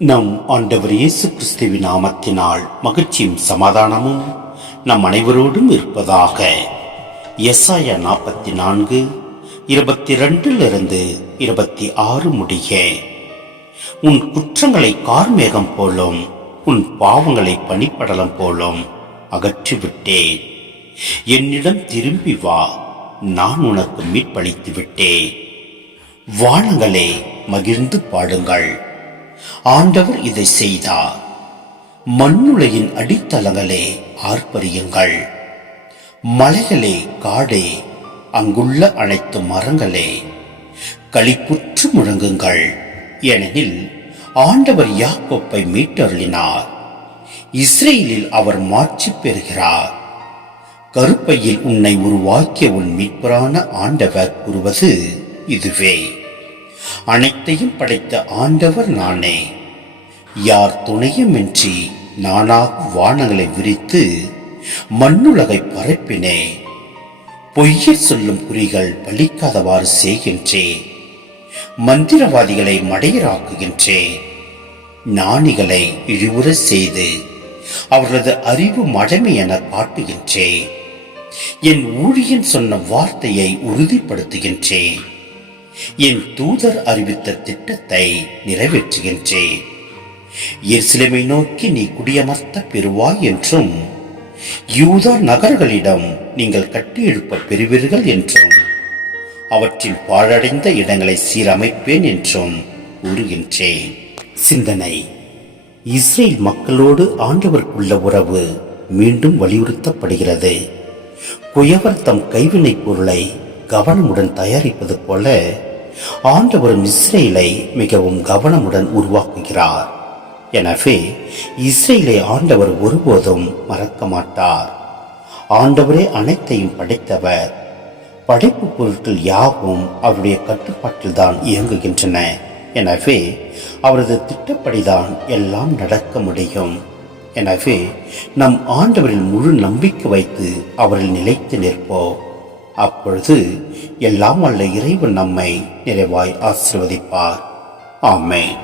நம் ஆண்டவர் இயேசு கிறிஸ்துவின் நாமத்தினால் மகிழ்ச்சியும் சமாதானமும் நம் அனைவரோடும் இருப்பதாக எஸ்ஆய நாற்பத்தி நான்கு இருபத்தி ரெண்டிலிருந்து இருபத்தி ஆறு முடிய உன் குற்றங்களை கார்மேகம் போலும் உன் பாவங்களை பனிப்படலம் போலும் அகற்றிவிட்டேன். என்னிடம் திரும்பி வா நான் உனக்கு மீட்பளித்து விட்டேன் வானங்களே மகிழ்ந்து பாடுங்கள். ஆண்டவர் இதை செய்தார். மண்ணுலையின் அடித்தளங்களே ஆர்ப்பரியுங்கள். மலைகளே காடே அங்குள்ள அனைத்து மரங்களே களிப்புற்று முழங்குங்கள். ஏனெனில் ஆண்டவர் யாக்கோப்பை மீட்டருளினார். இஸ்ரேலில் அவர் மாட்சி பெறுகிறார். கருப்பையில் உன்னை உருவாக்கிய உன் மீட்பரான ஆண்டவர் கூறுவது இதுவே. அனைத்தையும் படைத்த ஆண்டவர் நானே. யார் துணையுமின்றி நானாக வானங்களை விரித்து மண்ணுலகை பரப்பினே. பொய்யர் சொல்லும் குறிகள் பலிக்காதவாறு செய்கின்றே. மந்திரவாதிகளை மடையராக்குகின்றே. ஞானிகளை இழிவுற செய்து அவர்களது அறிவு மடமை என காட்டுகின்றே. என் ஊழியன் சொன்ன வார்த்தையை உறுதிப்படுத்துகின்றேன் என் தூதர் அறிவித்த திட்டத்தை நிறைவேற்றுகின்றேன். எருசலேமை நோக்கி நீ குடியமர்த்த பெறுவாய் என்றும் யூதா நகர்களிடம் நீங்கள் கட்டியெழுப்ப பெறுவீர்கள் என்றும் அவற்றில் பாழடைந்த இடங்களை சீரமைப்பேன் என்றும் கூறுகின்றேன். சிந்தனை. இஸ்ரேல் மக்களோடு ஆண்டவருக்குள்ள உறவு மீண்டும் வலியுறுத்தப்படுகிறது. குயவர் தம் கைவினைப் பொருளை கவனமுடன் தயாரிப்பது போல ஆண்டவரும் இஸ்ரேலை மிகவும் கவனமுடன் உருவாக்குகிறார். எனவே இஸ்ரேலை ஆண்டவர் ஒருபோதும் மறக்க மாட்டார். ஆண்டவரே அனைத்தையும் படைத்தவர். படைப்பு பொருட்கள் யாவும் அவருடைய கட்டுப்பாட்டில் தான் இயங்குகின்றன. எனவே அவரது திட்டப்படிதான் எல்லாம் நடக்க முடியும். எனவே நம் ஆண்டவரில் முழு நம்பிக்கை வைத்து அவரில் நிலைத்து நிற்போம். அப்பொழுது எல்லாம் வல்ல இறைவன் நம்மை நிறைவாய் ஆசிர்வதிப்பார். ஆமேன்.